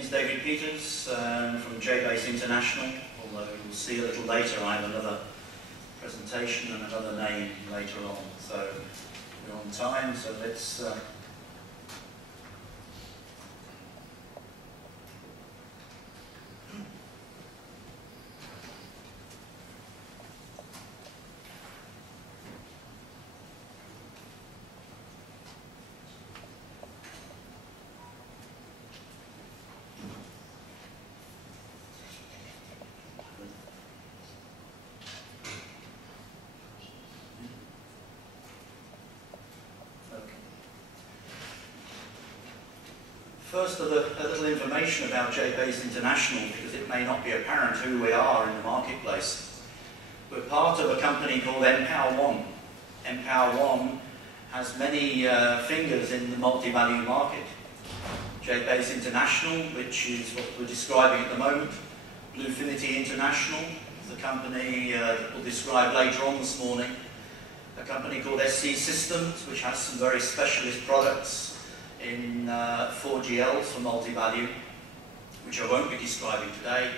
is David Peters from JBase International, although you'll see a little later I have another presentation and another name later on. So we're on time, so let's first, a little information about JBase International, because it may not be apparent who we are in the marketplace. We're part of a company called Empower One. Empower One has many fingers in the multi-value market. JBase International, which is what we're describing at the moment. Bluefinity International, the company that we'll describe later on this morning. A company called SC Systems, which has some very specialist products in 4GLs for multi-value, which I won't be describing today,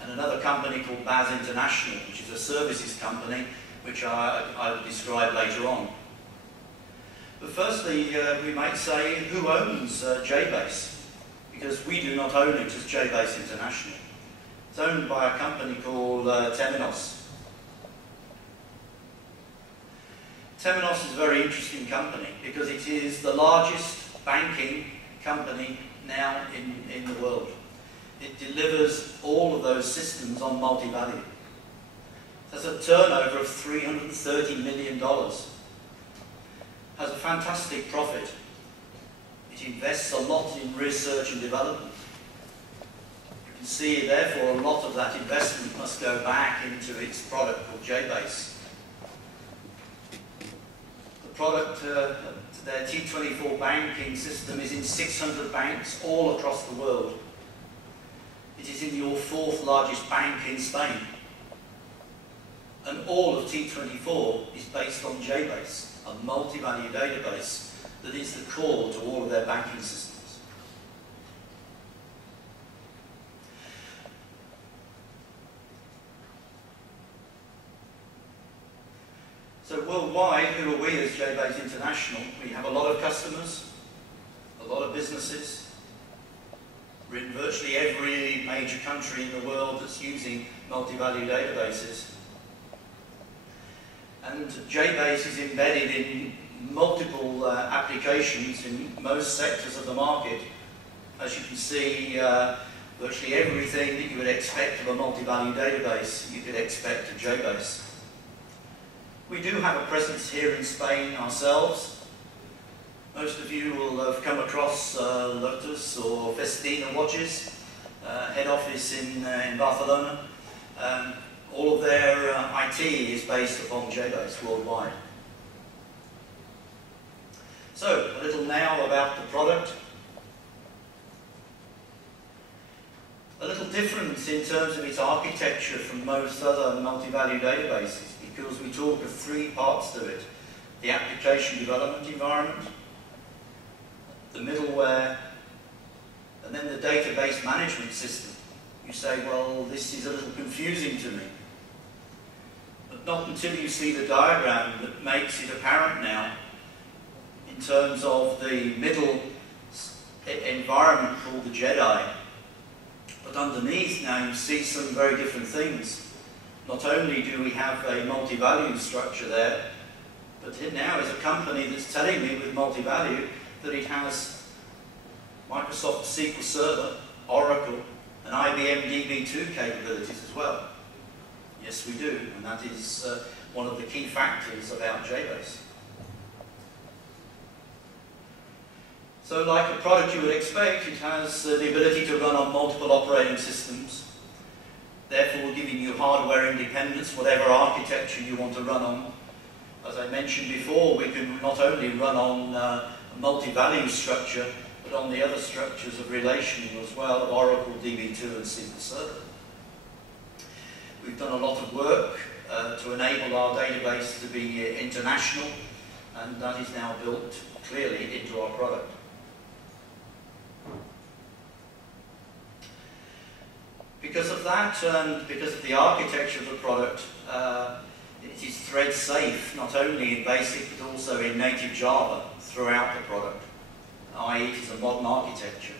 and another company called BAS International, which is a services company, which I will describe later on. But firstly, we might say, who owns JBase? Because we do not own it as JBase International. It's owned by a company called Temenos. Temenos is a very interesting company because it is the largest banking company now in the world. It delivers all of those systems on multi-value. It has a turnover of $330 million. Has a fantastic profit. It invests a lot in research and development. You can see, therefore, a lot of that investment must go back into its product called JBase. The product, their T24 banking system is in 600 banks all across the world. It is in your fourth largest bank in Spain. And all of T24 is based on JBase, a multi-value database that is the core to all of their banking systems. So worldwide, who are we as JBase International? We have a lot of customers, a lot of businesses. We're in virtually every major country in the world that's using multi-value databases. And JBase is embedded in multiple applications in most sectors of the market. As you can see, virtually everything that you would expect of a multi-value database, you could expect of JBase. We do have a presence here in Spain ourselves. Most of you will have come across Lotus or Festina watches, head office in Barcelona. All of their IT is based upon JBase worldwide. So, a little now about the product. A little different in terms of its architecture from most other multi-value databases, because we talk of three parts to it: the application development environment, the middleware, and then the database management system. You say, well, this is a little confusing to me. But not until you see the diagram that makes it apparent now in terms of the middle environment called the JEDI. But underneath now you see some very different things. Not only do we have a multi-value structure there, but it now is a company that's telling me with multi-value that it has Microsoft SQL Server, Oracle, and IBM DB2 capabilities as well. Yes, we do, and that is one of the key factors about JBase. So like a product you would expect, it has the ability to run on multiple operating systems, therefore giving you hardware independence, whatever architecture you want to run on. As I mentioned before, we can not only run on a multi-value structure, but on the other structures of relational as well, Oracle, DB2 and SQL Server. We've done a lot of work to enable our database to be international, and that is now built clearly into our product. that, and because of the architecture of the product, it is thread safe, not only in BASIC but also in native Java throughout the product, i.e. it is a modern architecture.